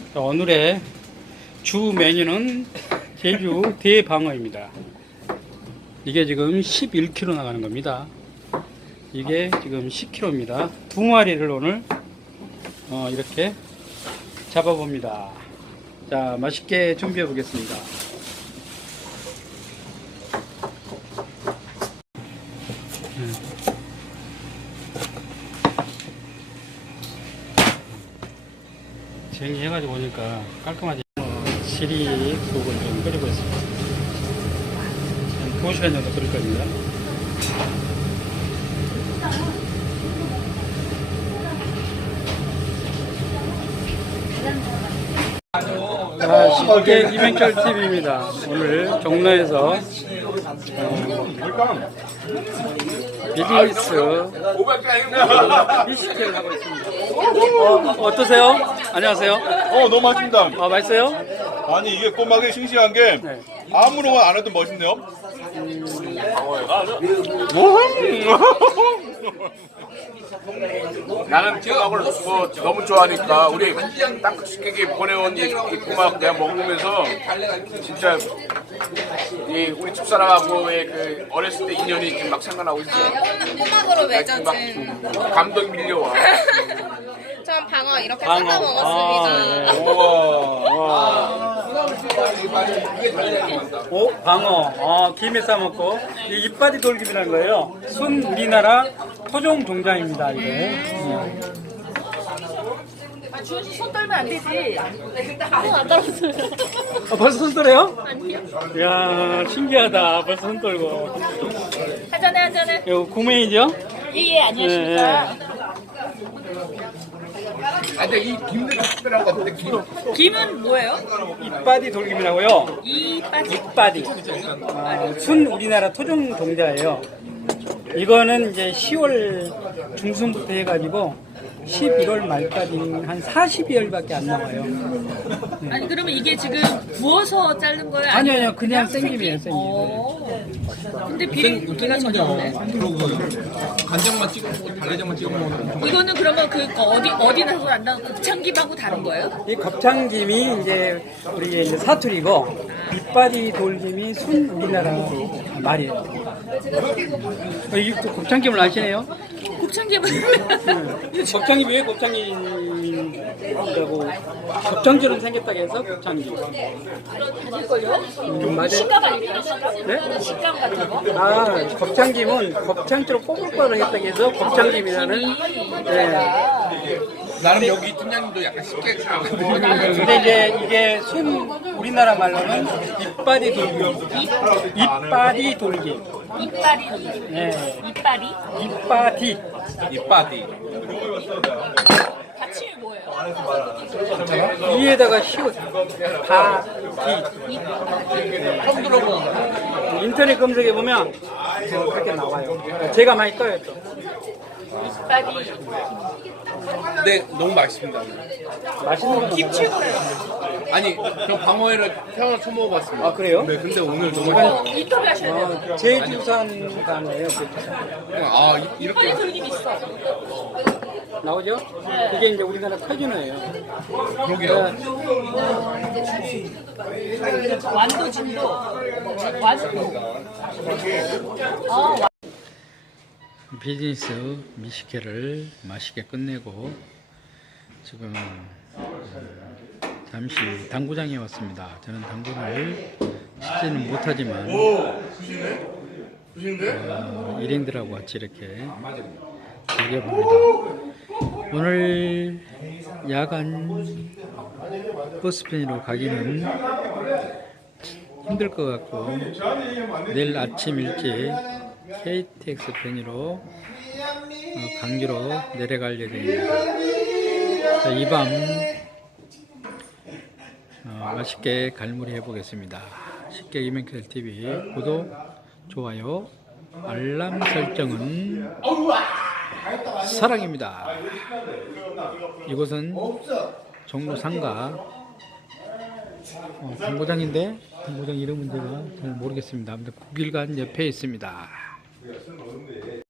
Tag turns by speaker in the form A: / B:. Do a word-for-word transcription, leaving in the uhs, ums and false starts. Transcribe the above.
A: 자, 오늘의 주 메뉴는 제주 대방어입니다. 이게 지금 십일 킬로그램 나가는 겁니다. 이게 지금 십 킬로그램입니다. 두 마리를 오늘 어, 이렇게 잡아봅니다. 자, 맛있게 준비해 보겠습니다. 쟁이해가지고 오니까 깔끔하게 시리 속을 좀 끓이고 있습니다. 한 두 시간 정도 끓일 겁니다. 자, 쉽게 이명철 티비입니다. 오늘 종로에서 어, 비즈니스 미식회를 하고 있습니다. 어, 어떠세요? 안녕하세요.
B: 어, 너무 맛있습니다.
A: 아, 맛있어요?
B: 아니, 이게 꼬막이 싱싱한 게
A: 네.
B: 아무로가 안 해도 멋있네요. 음...
C: 나는 지역을 뭐 너무 좋아하니까 우리 땅식객이 보내온 이, 이 꼬막 내가 먹으면서 진짜 이 우리 집사람하고의 그 어렸을 때 인연이 지금 막 생각나고 있어요.
D: 꼬막으로 맺어진
C: 막 감동이 밀려와.
D: 전 방어 이렇게
A: 방어.
D: 뜯어 먹었습니다.
A: 아, 네.
B: 우와.
A: 오, 방어. 아, 김에 싸먹고. 이 이빠디 돌김이라는 거예요. 순 우리나라 토종 종자입니다, 이게. 네.
D: 아, 주현 씨 손 떨면 안 되지. 손안 떨었어요.
A: 아, 벌써 손 떨어요? 아니요. 이야, 신기하다. 벌써 손 떨고.
D: 한잔해, 한잔해.
A: 이거 구매이죠?
D: 예, 예, 안녕하십니까.
C: 아, 근데 이 김도 특별한 것 같은데 김.
D: 김은 뭐예요?
A: 이빠디 돌김이라고요.
D: 이 빠지.
A: 이빠디. 아, 순 우리나라 토종 종자예요. 이거는 이제 시월 중순부터 해가지고 십일월 말까지 한 사십여 일밖에 안 나와요. 네.
E: 아니 그러면 이게 지금 구워서 자른 거예요?
A: 아니요, 아니요, 그냥 생김이에요, 생김.
E: 어. 근데 비린기가 전혀 없네.
C: 간장만 찍어 먹고 달래장만 찍어 먹는.
E: 이거는 그러면 그 어디 어디 나서 난다는 곱창김하고 다른 거예요?
A: 이 곱창김이 이제 우리 이제 사투리고 이빠디 돌김이 순 우리나라 말이에요. 어, 이 곱창김을 아시네요?
E: 곱창김은
A: 곱창이 왜 곱창이라고 곱창처럼 생겼다고 해서 곱창김. 음, 맞아요.
E: 식감 아닐까요?
A: 네?
E: 식감 같은 거?
A: 아, 곱창김은 곱창처럼 뽀글뽀글했다고 해서 곱창김이라는. 네.
C: 나는 여기 팀장님도 약간 쉽게.
A: 근데 이제 이게 순 우리나라 말로는 이빠디 돌김. 이빠디 돌김.
E: 이빨이
A: 네.
E: 이빨이
A: 이빠디.
C: 이빠디.
E: 받침이 뭐예요?
A: 위에다가 시옷 다 디.
C: 처음 들어본.
A: 인터넷 검색해 보면 그렇게 나와요. 제가 많이 떠요 또.
E: 이빨이
C: 네, 너무 맛있습니다.
A: 맛있는 거
E: 김치고래요.
C: 아니, 저 방어회를 태어나 처음 먹어봤습니다.
A: 아, 그래요?
C: 네, 근데 오늘 너무.
E: 인터뷰 하셔야 돼요.
A: 어, 제주산 단어예요. 제주산.
C: 아, 이- 이렇게.
E: 돌김 있어.
A: 나오죠? 이게 이제 우리나라 표준어예요.
C: 그러게요.
E: 완도진도 완도. 아,
A: 비즈니스 미식회를 맛있게 끝내고 지금 잠시 당구장에 왔습니다. 저는 당구를 치지는 못하지만 어, 일행들하고 같이 이렇게 즐겨봅니다. 오늘 야간 버스편으로 가기는 힘들 것 같고 내일 아침 일찍 케이티엑스 편의로 어, 강주로 내려갈 예정입니다. 이 밤 어, 맛있게 갈무리 해보겠습니다. 쉽게 이명철 티비 구독, 좋아요, 알람 설정은 사랑입니다. 이곳은 종로 상가 어, 당구장인데 당구장 이름은 제가 잘 모르겠습니다. 아무튼 국일관 옆에 있습니다.